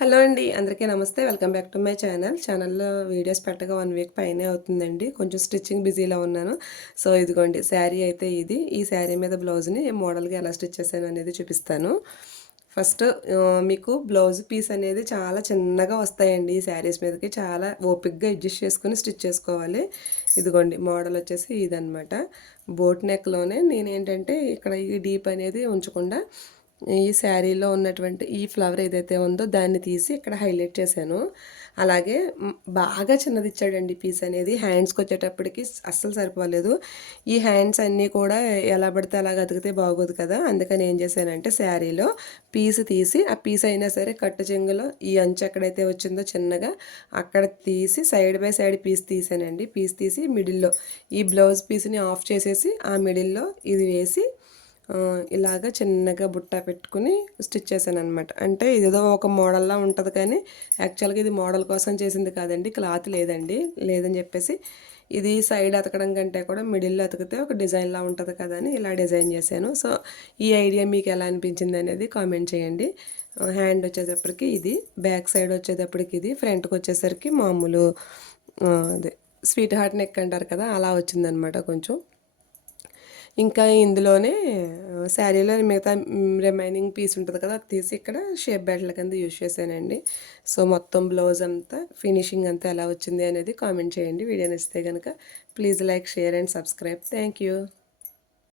Hello అండి అందరికీ నమస్తే. Welcome back to my channel. ఛానల్లో వీడియోస్ పెట్టగా వన్ వీక్ పైనే అవుతుందండి. కొంచెం స్టిచ్చింగ్ బిజీలో ఉన్నాను. సో ఇదిగోండి శారీ అయితే ఇది. ఈ శారీ మీద బ్లౌజ్ని మోడల్గా ఎలా స్టిచ్ చేశాను అనేది చూపిస్తాను. ఫస్ట్ మీకు బ్లౌజ్ పీస్ అనేది చాలా చిన్నగా వస్తాయండి ఈ శారీస్ మీదకి. చాలా ఓపిక్గా అడ్జస్ట్ చేసుకుని స్టిచ్ చేసుకోవాలి. ఇదిగోండి మోడల్ వచ్చేసి ఇదనమాట బోట్ నెక్లోనే నేనేంటంటే ఇక్కడ ఈ డీప్ అనేది ఉంచకుండా ఈ శారీలో ఉన్నటువంటి ఈ ఫ్లవర్ ఏదైతే ఉందో దాన్ని తీసి ఇక్కడ హైలైట్ చేశాను. అలాగే బాగా చిన్నది ఇచ్చాడండి పీస్ అనేది. హ్యాండ్స్కి వచ్చేటప్పటికి అస్సలు సరిపోలేదు. ఈ హ్యాండ్స్ అన్నీ కూడా ఎలా పడితే అలా అతికితే బాగోదు కదా. అందుకని ఏం చేశానంటే శారీలో పీస్ తీసి ఆ పీస్ అయినా సరే కట్టు చెంగులో ఈ అంచు ఎక్కడైతే వచ్చిందో చిన్నగా అక్కడ తీసి సైడ్ బై సైడ్ పీస్ తీసానండి. పీస్ తీసి మిడిల్లో ఈ బ్లౌజ్ పీస్ని ఆఫ్ చేసేసి ఆ మిడిల్లో ఇది వేసి ఇలాగ చిన్నగా బుట్ట పెట్టుకుని స్టిచ్ చేశాను అనమాట అంటే ఇదేదో ఒక మోడల్లా ఉంటుంది కానీ యాక్చువల్గా ఇది మోడల్ కోసం చేసింది కాదండి క్లాత్ లేదండి లేదని చెప్పేసి ఇది సైడ్ అతకడం కంటే కూడా మిడిల్లో అతికితే ఒక డిజైన్లా ఉంటుంది కదా అని ఇలా డిజైన్ చేశాను. సో ఈ ఐడియా మీకు ఎలా అనిపించింది అనేది కామెంట్ చేయండి. హ్యాండ్ వచ్చేటప్పటికి ఇది బ్యాక్ సైడ్ వచ్చేటప్పటికి ఇది ఫ్రంట్కి వచ్చేసరికి మామూలు అదే స్వీట్ హార్ట్ నెక్ అంటారు కదా అలా వచ్చిందనమాట కొంచెం. ఇంకా ఇందులోనే శారీలో మిగతా రిమైనింగ్ పీస్ ఉంటుంది కదా అది తీసి ఇక్కడ షేప్ బ్యాట్ల కింద యూజ్ చేశానండి. సో మొత్తం బ్లౌజ్ అంతా ఫినిషింగ్ అంతా ఎలా వచ్చింది అనేది కామెంట్ చేయండి. వీడియో నచ్చితే కనుక please like share and subscribe thank you